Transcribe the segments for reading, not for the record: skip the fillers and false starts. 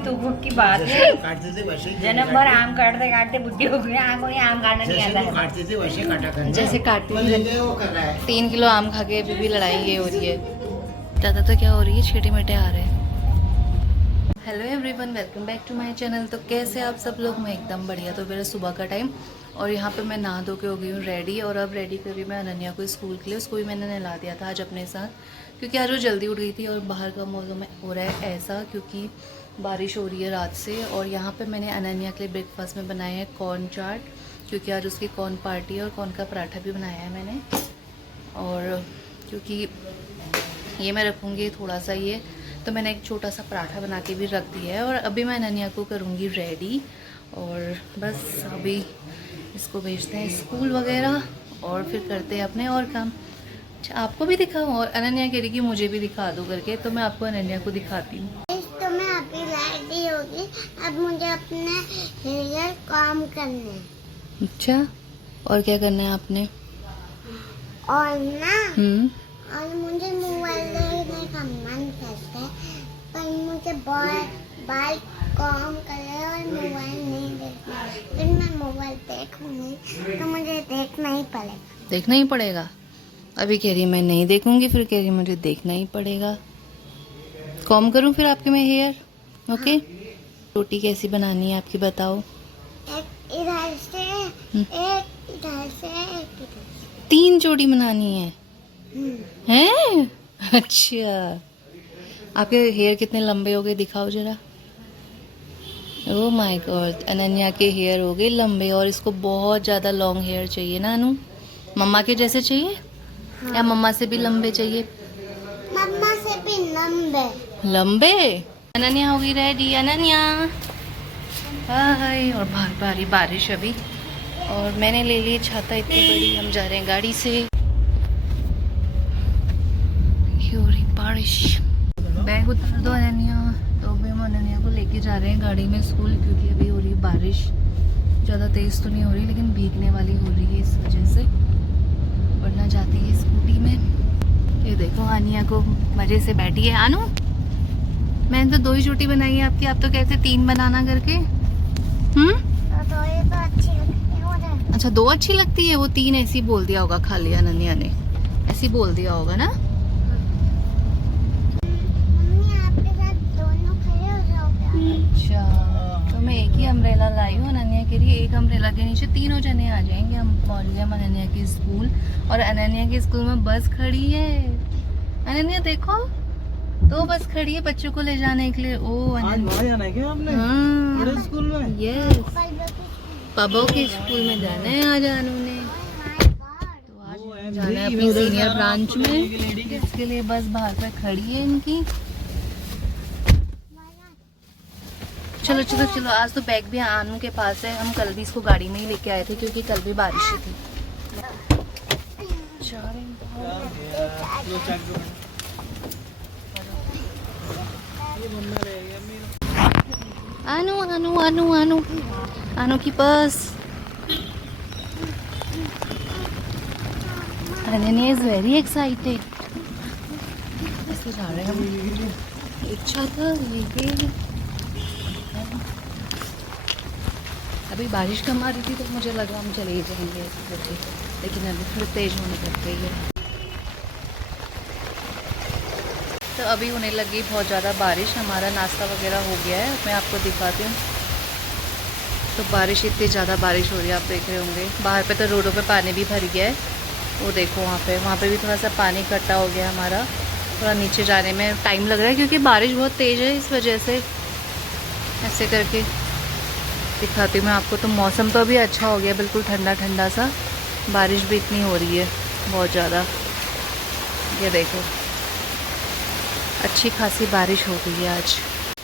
दुख की बात है। काटते थे वैसे ही जनक भर आम काटते काटते बुद्धि हो गई, आम काटना नहीं जैसे आता वो है। काटते थे वैसे काटा करना। जैसे काटती वो थी। लेके वो कर रहा है। 3 किलो आम खा के अभी भी लड़ाई ये हो रही है। ज़्यादा तो क्या हो रही है, छींटे मीठे आ रहे हैं। Hello everyone, welcome back to my channel. तो कैसे आप सब लोग? मैं एकदम बढ़िया। तो मेरा सुबह का टाइम और यहाँ पे मैं नहा धो के हो गई हूँ रेडी। और अब रेडी कर रही हूँ मैं अनन्या को स्कूल के लिए। उसको भी मैंने नहला दिया था आज अपने साथ, क्योंकि आज वो जल्दी उठ गई थी। और बाहर का मौसम हो रहा है ऐसा क्योंकि बारिश हो रही है रात से। और यहाँ पे मैंने अनन्या के लिए ब्रेकफास्ट में बनाया है कॉर्न चाट, क्योंकि आज उसकी कॉर्न पार्टी है। और कॉर्न का पराठा भी बनाया है मैंने। और क्योंकि ये मैं रखूँगी थोड़ा सा ये, तो मैंने एक छोटा सा पराठा बना के भी रख दिया है। और अभी मैं अनन्या को करूँगी रेडी और बस अभी इसको भेजते हैं स्कूल वगैरह और फिर करते हैं अपने और काम। अच्छा, आपको भी दिखाऊँ? और अनन्या कह रही कि मुझे भी दिखा दो करके, तो मैं आपको अनन्या को दिखाती हूँ। तो मैं अभी रेडी होगी, अब मुझे अपने हेयर काम करने हैं। अच्छा, और क्या करना है आपने? और ना और हम्म, मुझे मोबाइल देखने का मन करता है, पर मुझे बाल काम करे और मोबाइल नहीं देखना। फिर मैं मोबाइल देखूंगी तो मुझे देखना ही पड़ेगा। देखना ही पड़ेगा। अभी कह रही मैं नहीं देखूंगी, फिर कह रही मुझे देखना ही पड़ेगा। कॉम करूं फिर आपके में हेयर? ओके। रोटी कैसी बनानी है आपकी बताओ? एक इधर से, एक इधर से, एक इधर से। 3 जोड़ी बनानी है हम्म। हैं? अच्छा, आपके हेयर कितने लंबे हो गए दिखाओ जरा। ओह माय गॉड, अनन्या के हेयर हो गए लंबे। और इसको बहुत ज़्यादा लॉन्ग हेयर चाहिए ना अनु? मम्मा के जैसे चाहिए या मम्मा से भी लंबे चाहिए? मम्मा से भी लंबे। लंबे। अनन्या हो गई रेडी। अनन्या हाय। और बाहर बारी बारिश अभी, और मैंने ले ली छाता इतनी बड़ी। हम जा रहे हैं गाड़ी से। ये हो रही बारिश। बैग उतार दो अनन्या। तो अभी हम अनन्या को लेके जा रहे हैं गाड़ी में स्कूल, क्योंकि अभी हो रही बारिश। ज़्यादा तेज़ तो नहीं हो रही, लेकिन भीगने वाली हो रही है इस वजह से, वरना जाती है स्कूटी में। ये देखो अनिया को मज़े से बैठी है। आनू, मैंने तो 2 ही रोटी बनाई है आपकी, आप तो कहते 3 बनाना करके। तो ये तो अच्छी लगती है मुझे। अच्छा, 2 अच्छी लगती है, वो 3 ऐसी बोल दिया होगा खाली अनन्या ने, ऐसी बोल दिया होगा ना। मम्मी आपके साथ दोनों खड़े हो जाओगे। अच्छा, तो मैं एक ही अम्ब्रेला लाई हूँ अनन्या के लिए। एक अम्ब्रेला के नीचे तीनों जने आ जाएंगे। हम पहुँच गए अनन्या के स्कूल, और अनन्या के स्कूल में बस खड़ी है। अनन्या देखो, 2 बस खड़ी है बच्चों को ले जाने के लिए। ओ अनन्या, जाना है क्या आपने? हाँ, स्कूल में? यस, पापा के स्कूल में जाना है आज अनु ने। तो आज जाना है अपनी सीनियर ब्रांच में, इसके लिए बस बाहर पे खड़ी है इनकी। चलो चलो चलो, आज तो बैग भी अनु के पास है। हम कल भी इसको गाड़ी में ही लेके आए थे, क्योंकि कल भी बारिश ही थी। अनु अनु अनु अनु अनु की बस। Ananya is very excited. ऐसे जा रहे हैं हम। इच्छा था ये। अभी बारिश कम आ रही थी तो मुझे लगा हम चले ही जाएंगे ऐसे करके, लेकिन अभी फिर तेज होने लग गई है। तो अभी होने लगी बहुत ज़्यादा बारिश। हमारा नाश्ता वगैरह हो गया है, मैं आपको दिखाती हूँ। तो बारिश, इतनी ज़्यादा बारिश हो रही है, आप देख रहे होंगे। बाहर पे तो रोडों पे पानी भी भर गया है। वो देखो वहाँ पे भी थोड़ा सा पानी इकट्ठा हो गया हमारा। थोड़ा नीचे जाने में टाइम लग रहा है, क्योंकि बारिश बहुत तेज़ है, इस वजह से। ऐसे करके दिखाती हूँ मैं आपको। तो मौसम तो अभी अच्छा हो गया, बिल्कुल ठंडा ठंडा सा। बारिश भी इतनी हो रही है बहुत ज़्यादा। ये देखो, अच्छी खासी बारिश हो गई है आज।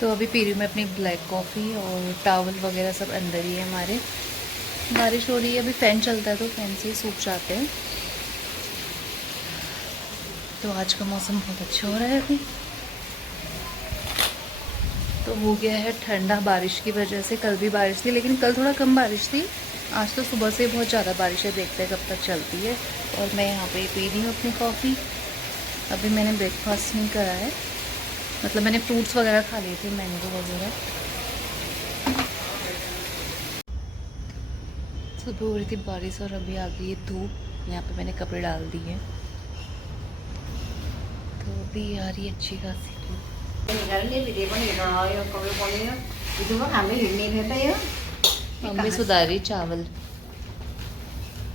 तो अभी पी रही हूँ मैं अपनी ब्लैक कॉफ़ी, और टावल वगैरह सब अंदर ही है हमारे। बारिश हो रही है, अभी फ़ैन चलता है तो फ़ैन से ही सूख जाते हैं। तो आज का मौसम बहुत अच्छा हो रहा है अभी। तो हो गया है ठंडा बारिश की वजह से। कल भी बारिश थी, लेकिन कल थोड़ा कम बारिश थी। आज तो सुबह से बहुत ज़्यादा बारिश है, देखते हैं कब तक चलती है। और मैं यहाँ पे पी रही हूँ अपनी कॉफ़ी। अभी मैंने ब्रेकफास्ट नहीं करा है, मतलब मैंने फ्रूट्स वगैरह खा लिए थे, मैंगो वगैरह। सुबह हो रही थी बारिश और अभी आ गई है धूप। यहाँ पे मैंने कपड़े डाल दिए हैं तो अभी आ रही है अच्छी खासी धूप। मम्मी सुधारी चावल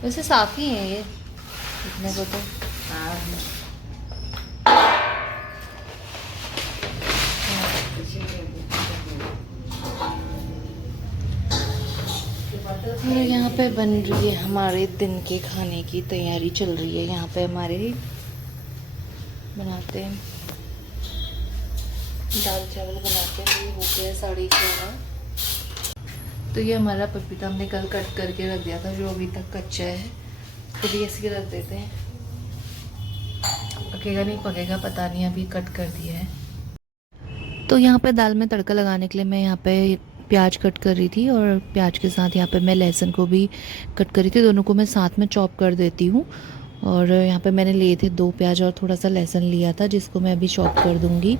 वैसे साफ ही है ये इतने को तो। और यहाँ पे बन रही है हमारे दिन के खाने की तैयारी चल रही है। यहाँ पे हमारे बनाते हैं दाल चावल बनाते हैं। ये हो गया 11:30। तो ये हमारा पपीता हमने कल कट करके रख दिया था जो अभी तक कच्चा है, तो भी ऐसे रख देते हैं। पकेगा नहीं पकेगा पता नहीं, अभी कट कर दिया है। तो यहाँ पे दाल में तड़का लगाने के लिए मैं यहाँ पे प्याज कट कर रही थी और प्याज के साथ यहाँ पे मैं लहसुन को भी कट कर रही थी। दोनों को मैं साथ में चॉप कर देती हूँ। और यहाँ पे मैंने लिए थे 2 प्याज और थोड़ा सा लहसुन लिया था जिसको मैं अभी चॉप कर दूँगी।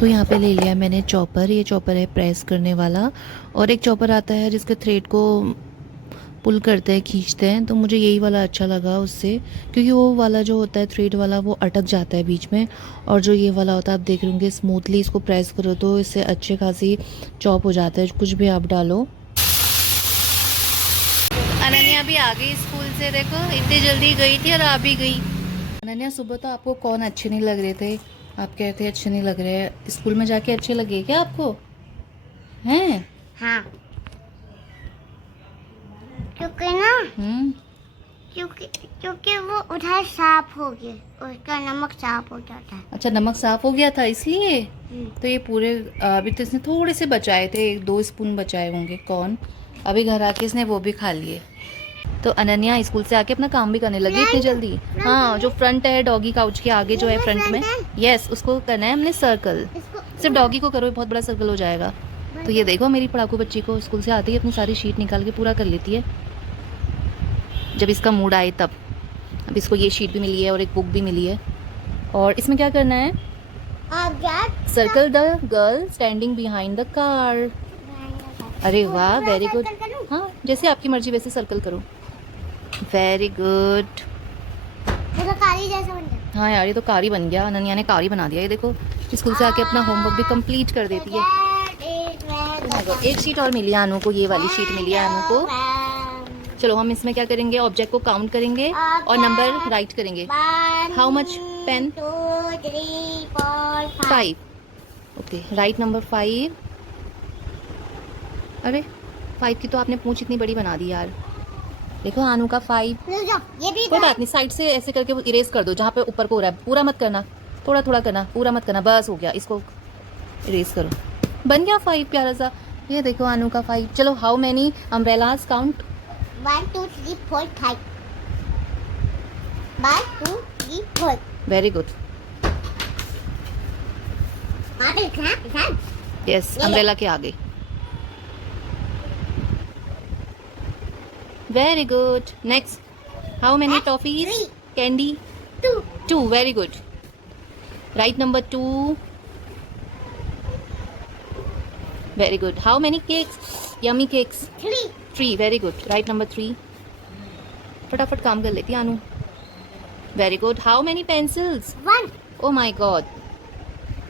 तो यहाँ पे ले लिया मैंने चॉपर। ये चॉपर है प्रेस करने वाला, और एक चॉपर आता है जिसके थ्रेड को पुल करते हैं खींचते हैं। तो मुझे यही वाला अच्छा लगा उससे, क्योंकि वो वाला जो होता है थ्रेड वाला वो अटक जाता है बीच में, और जो ये वाला होता है आप देख रहे होंगे स्मूथली इसको प्रेस करो तो इससे अच्छे खासी चॉप हो जाता है कुछ भी आप डालो। अनन्या भी आ गई स्कूल से, देखो इतनी जल्दी गई थी और आ भी गई। अनन्या सुबह तो आपको कौन अच्छे नहीं लग रहे थे, आप कहते अच्छे नहीं लग रहे, स्कूल में जाके अच्छे लगे क्या आपको? हैं? हाँ, क्योंकि ना क्योंकि वो उधर साफ हो गया, उसका नमक साफ हो जाता है। अच्छा नमक साफ हो गया था इसलिए। तो ये पूरे अभी तो इसने थोड़े से बचाए थे, 2 स्पून बचाए होंगे कौन, अभी घर आके इसने वो भी खा लिए। तो अनन्या स्कूल से आके अपना काम भी करने लगी इतनी जल्दी। हाँ, जो फ्रंट है डॉगी काउच के आगे जो है फ्रंट में, यस उसको करना है हमने सर्कल। सिर्फ डॉगी को करो, बहुत बड़ा सर्कल हो जाएगा। तो ये देखो मेरी पढ़ाकू बच्ची को स्कूल से आती है अपनी सारी शीट निकाल के पूरा कर लेती है जब इसका मूड आए तब। अब इसको ये शीट भी मिली है और एक बुक भी मिली है। और इसमें क्या करना है, circle the girl standing behind the car. अरे वाह वेरी गुड। हाँ जैसे आपकी मर्जी वैसे सर्कल करो, वेरी गुड। कारी जैसा बन गया। हाँ यार ये तो कारी बन गया, अनन्या ने कारी बना दिया। ये देखो स्कूल से आके अपना होमवर्क भी कंप्लीट कर देती है। एक शीट और मिली है अनु को, ये वाली शीट मिली है अनु को। चलो हम इसमें क्या करेंगे, ऑब्जेक्ट को काउंट करेंगे और नंबर राइट करेंगे। How much pain? 2 3 4 5। Okay right number 5। अरे 5 की तो आपने पूंछ इतनी बड़ी बना दी यार। देखो अनु का 5। ये भी कोई बात नहीं, साइड से ऐसे करके वो इरेज कर दो जहाँ पे ऊपर को हो रहा है, पूरा मत करना, थोड़ा थोड़ा करना, पूरा मत करना, बस हो गया। इसको इरेज करो, बन गया 5 प्यारा सा। ये देखो अनु का 5। चलो how many umbrellas count? 1 2 3 4 5। 1 2 3 4। Very good, yes umbrella के आगे। Very good, next how many toffees? Candy 2। Very good, right number 2। Very good, how many cakes? Yummy cakes 3। Very good, right number 3। फटाफट काम कर लेती है Anu. Very good, how many pencils? 1। Oh my god,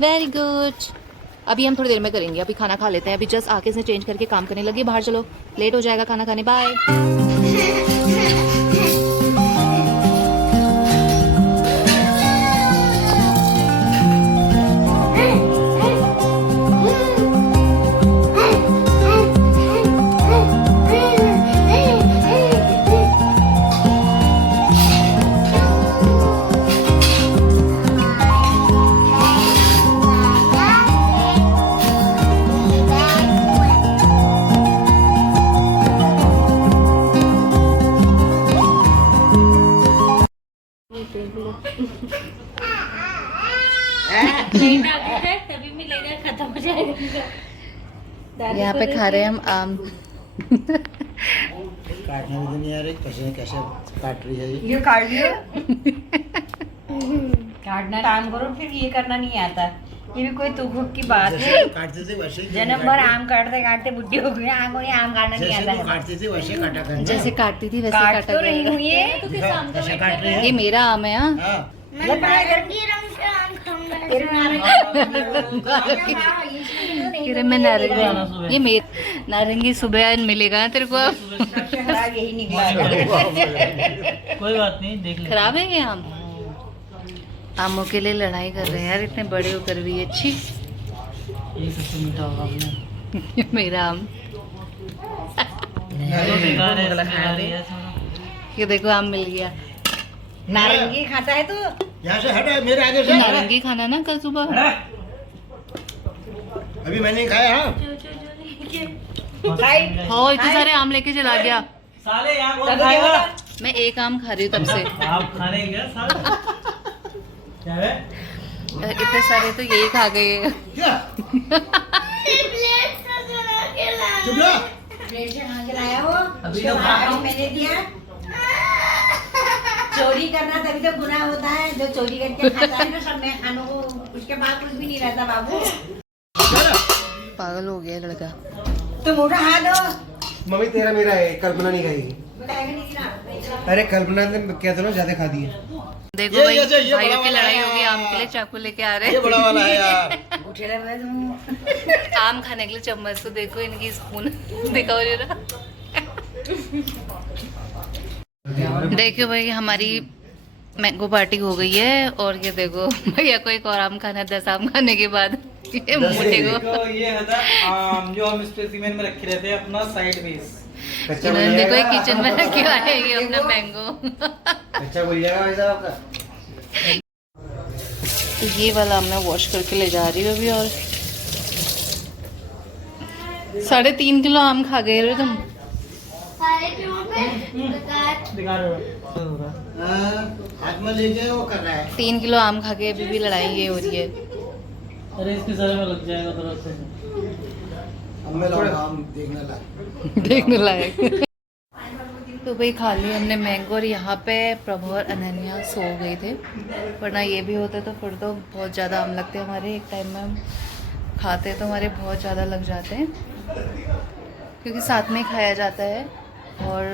very good. अभी हम थोड़ी देर में करेंगे, अभी खाना खा लेते हैं। अभी जस्ट आके से चेंज करके काम करने लगी। बाहर चलो, लेट हो जाएगा खाना खाने। बाय। तभी मिलेगा, खत्म हो जाएगा। यहाँ पे खा रहे हैं हम आम। काटने में तो नहीं आ रही, कैसे कैसे काट रही है ये। ये काट लियो। काटना काम करो, फिर ये करना नहीं आता। ये भी कोई तुक की बात जैसे है। तू काटते थे वैसे ही जन्म भर आम काटते काटते बुढ़ी हो गई, आम काटना नहीं जैसे आता तू है। काटती थी वैसे काटा करना। जैसे काटती थी वैसे काट काटा तो रही जाएगा। हूँ ये। दिखा, कैसे काट रही ये है? मेरा आम है। हाँ हाँ। मैं नारंगी रंग का आम खाऊंगा। तेरे में नारंगी, ये मेरे नारंगी सुबह मिलेगा तेरे को। यही निकला। कोई बात नहीं, देख ले। खराब है ये आम। आमों के लिए लड़ाई कर रहे हैं यार, इतने बड़े होकर भी। अच्छी ये सबसे मीठा होगा हमने। ये मेरा आम। बेकार है, इसमें आ रही है थोड़ा। ये देखो आम मिल गया। नारंगी खाता है तू? यहाँ से हटा, मेरे आगे से। नारंगी खाना ना कल सुबह। अभी मैंने खाया। हाँ हो इतने सारे आम लेके चला गया। साले यहाँ कौन तभी खाएगा? क्या मैं एक आम खा रही हूँ तब से। आप खाने गया साले? क्या है? इतने सारे तो यही खा गए। क्या? प्लेट से जला के ला। चुप रहो। प्लेट से खा के लाया हो? अभी उसके तो बाद खा- मैंने दिया। चोरी करना तभी तो गुनाह होता है। जो चोरी करके खाता है ना सब में खानों को, उसके बाद कुछ भी नहीं रहता बाबू। पागल हो गया लड़का। तुम उठा हाथ दो। मम्मी तेरा मेरा है, कल्पना नहीं खाएगी। बताएगा नहीं ना। अरे कल्पना ने क्या था ना ज्यादा खा दी है। देखो ये भाई, ये भाइयों बड़ा की वाला लड़ाई है होगी, यार। आम के लिए चाकू लेके आ रहे ये बड़ा वाला है यार। उठे रहे तुम। आम खाने के लिए चम्मच। तो देखो इनकी स्पून दिखाओ जरा। देखो भाई हमारी मैंगो पार्टी हो गई है। और ये देखो भैया को एक और आम खाना है 10 आम खाने के बाद। ये मोटे को देखो ये होता है आम जो हम स्पेसिमेन में रखे रहते हैं अपना साइड पीस। कच्चा इन्होंने बोल देखो ये जाएगा। किचन में रखे हुआ है ये अपना मैंगो। कच्चा बोल जाएगा भाई साहब का। तो ये वाला आम मैं वॉश करके ले जा रही हूँ अभी। और 3.5 किलो आम खा गए रे तुम। सारे क्यों पे बेकार। दिखा रहे हो। हाँ, हाथ में लेके वो कर रहा है। 3 किलो आम खा के अभी भी लड़ाई ये हो रही है। अरे इसके सर में लग जाएगा तरफ से। अब मैं लाऊंगा आम देखने लायक। देखने लायक। तो भाई खा ली हमने मैंगो। और यहाँ पे प्रभु और अनन्या सो गए थे, वरना ये भी होते तो फिर तो बहुत ज़्यादा आम लगते हमारे। एक टाइम में हम खाते तो हमारे बहुत ज़्यादा लग जाते हैं, क्योंकि साथ में ही खाया जाता है। और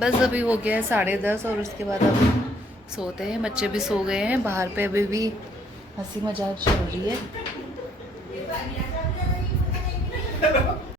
बस अभी हो गया है 10:30 और उसके बाद अब सोते हैं। बच्चे भी सो गए हैं। बाहर पे अभी भी हंसी मजाक चल रही है।